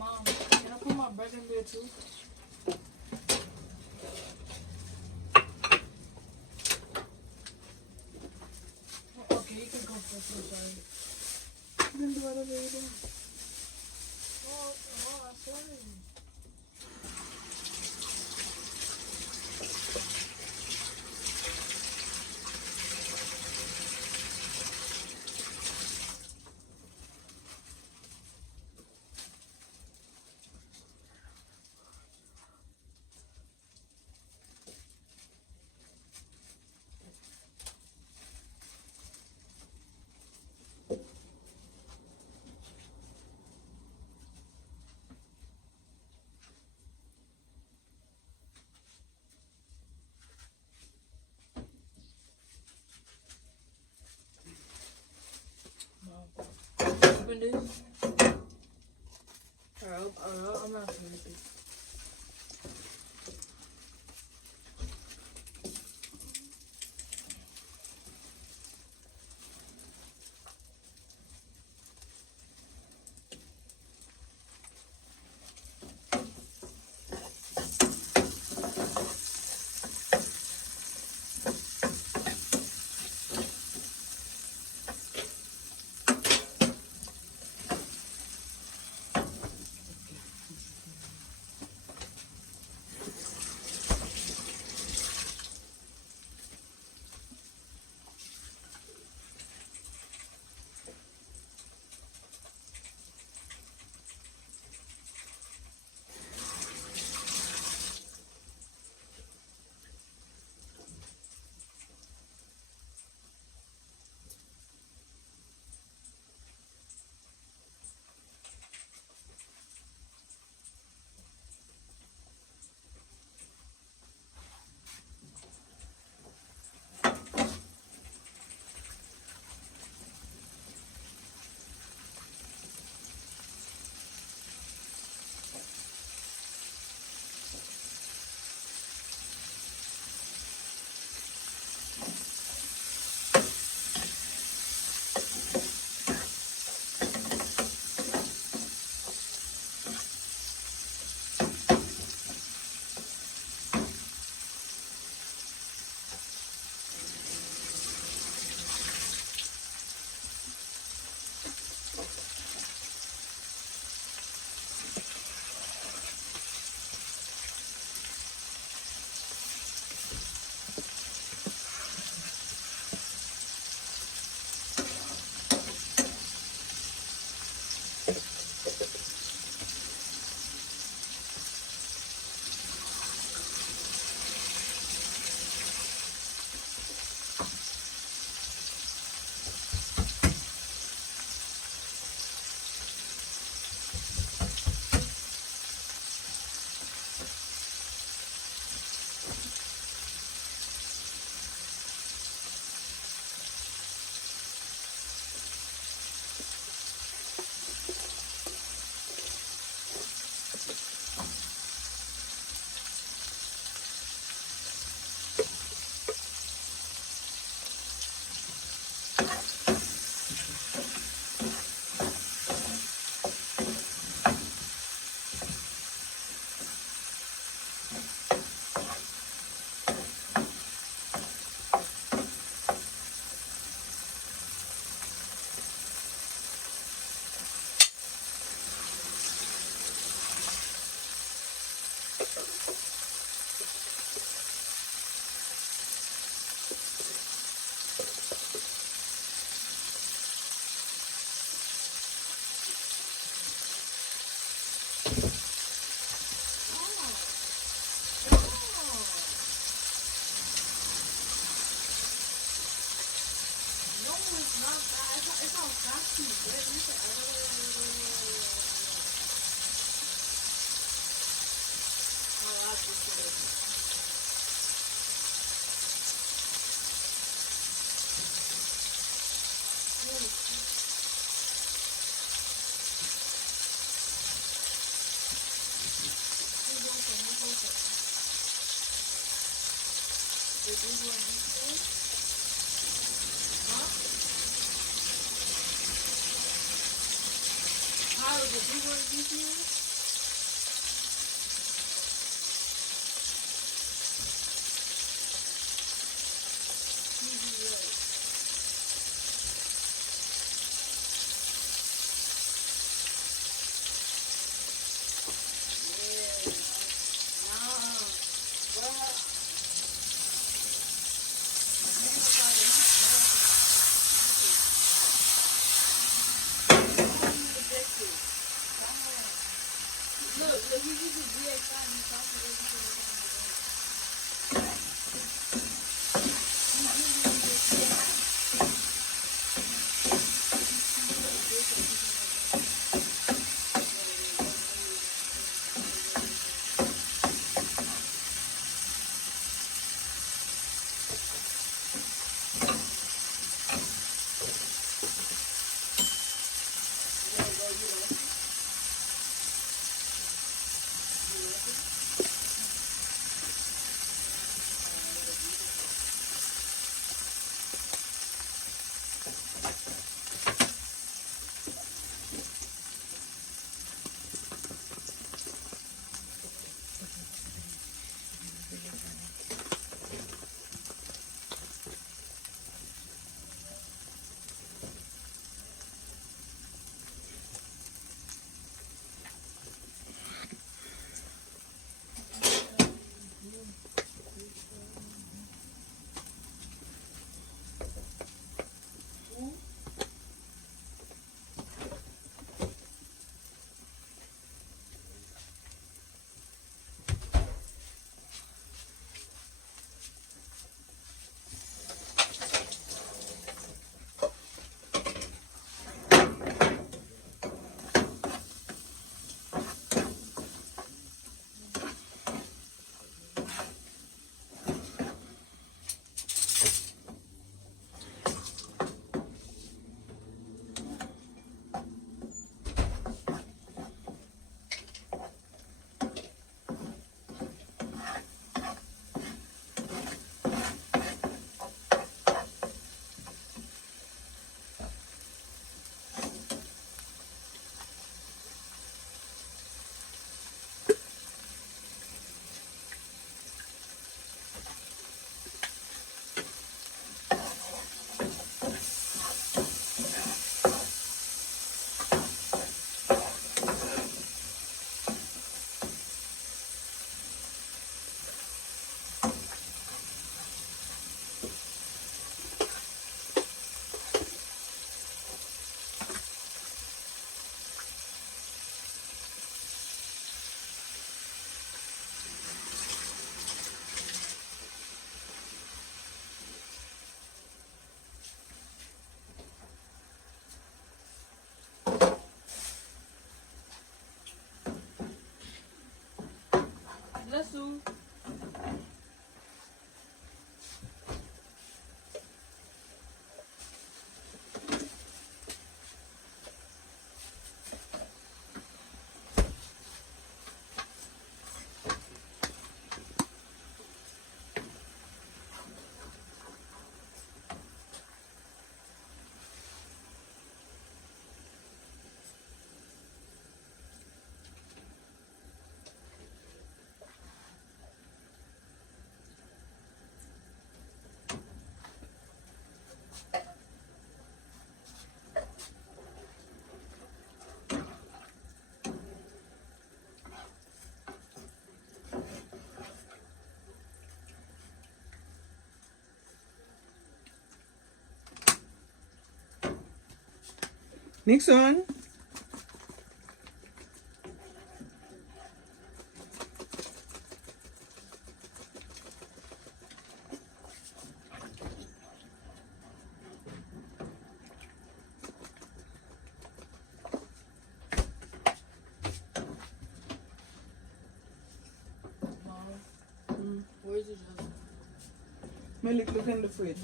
Mom, can I put my bread in there too? Okay, you can go first. I'm sorry. You can do whatever you do. I'm sorry. Open this. Alright, I'm not gonna do this. No, it's not that. It's all fatty. Let me say, I like this. How is it? Do you want to be here? Look, you can do VA5 and talk to Nixon. Mom, where's the jug? Malik, look in the fridge.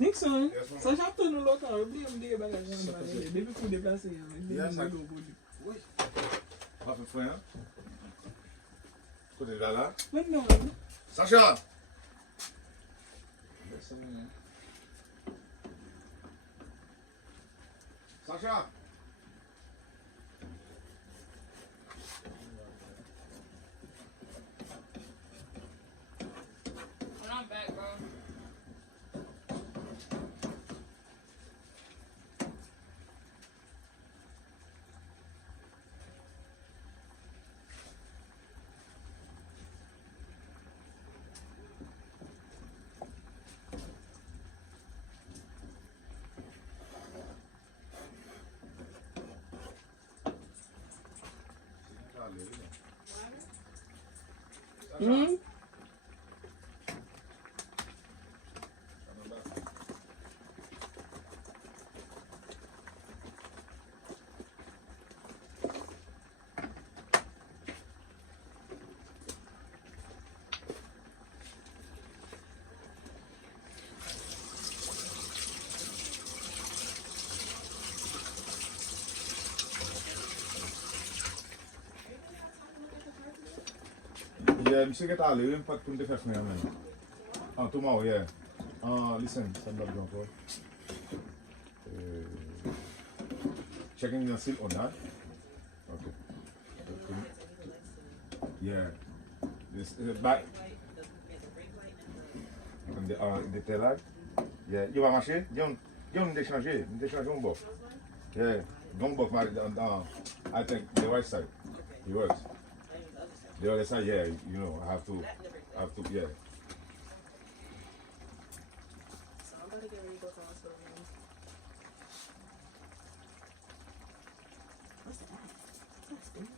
Nixon, sa chapte nou lotan, oubliye mdeye bagaj nan banen, debi pou deplase yon, debi mwen do bodi. Oui. On va faire fouin, hein? Côté de là. Mwen nan, Sacha! Sacha! When I'm back, bro. Hmm? Yeah, I'm get all the impact from the first man. Tomorrow, yeah. Listen, some love don't go. Checking the seal on that. Okay. Yeah. This back. The tail light. Yeah. You want to marcher? You décharger un box. Yeah. Don't box I think the right side. It works. The other side, yeah, you know, I have to, yeah. So I'm about to get ready to go to the hospital. What's that? That's good.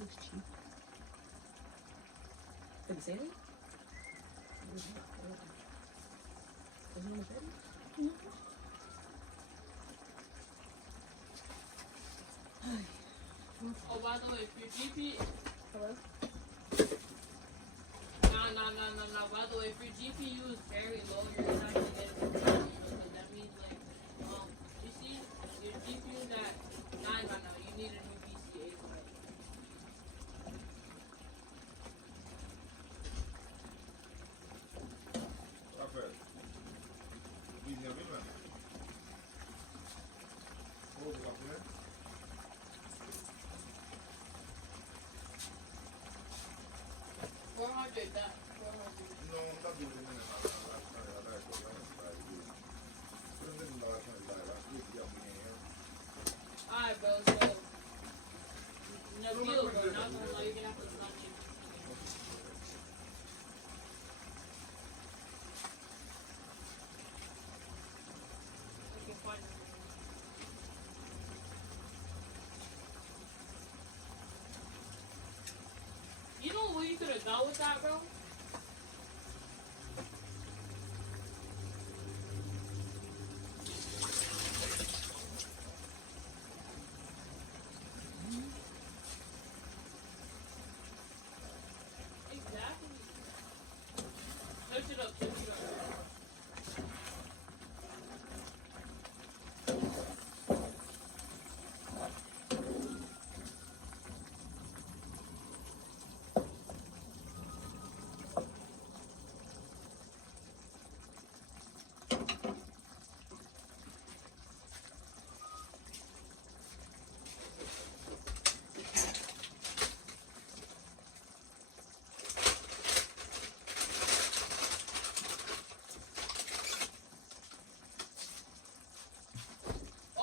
Looks cheap. For the sale? Is it on the bed? Oh, by the way, if your GP, Hello? no. By the way, if your GPU is very low, you're gonna have to get it from zero. Because that means like, you see, your GPU is at 9 right now. You need a new PCA pipe. Rafael, viens avec moi. Oh, vous rappelez? That 400. No, not doing it. Alright, bro, so Nabil, bro, not gonna lie, you're gonna have to run it. Okay, fine. You know what you could have done with that, bro? Exactly. Touch it up.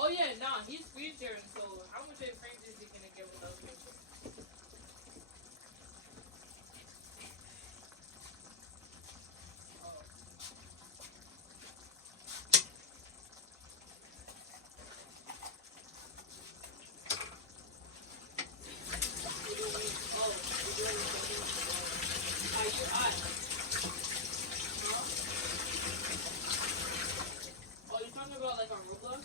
Oh yeah, nah, he's screen sharing, so how much of frames is he gonna get without screen sharing? Oh. Oh, you're talking about like on Roblox?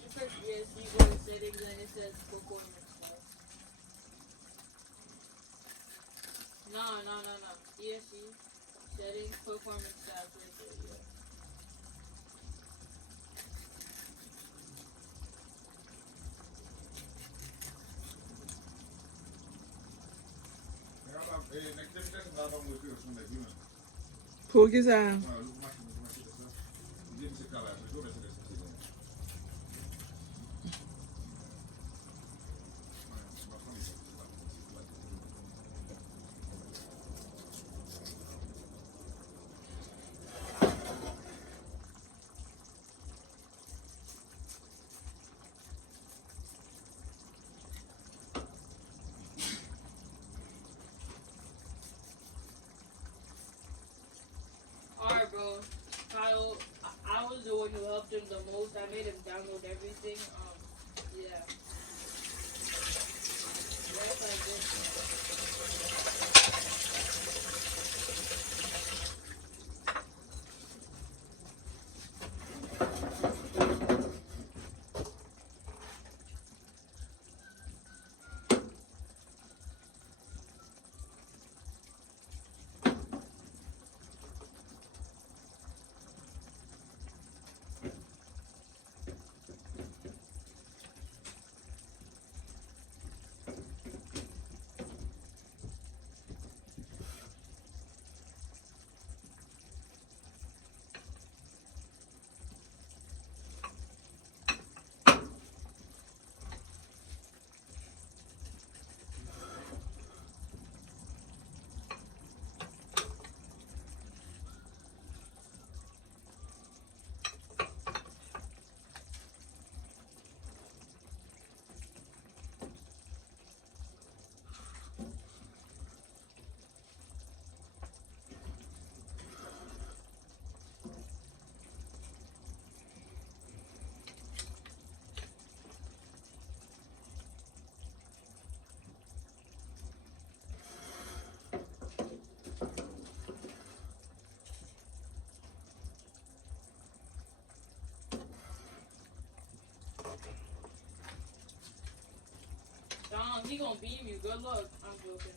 Just press ESC, go to settings, and it says performance stuff. No. ESC, settings, performance stats right there, yeah. Cool, que ça. Alright, bro. Kyle, I was the one who helped him He gonna beam you. Good luck. I'm joking.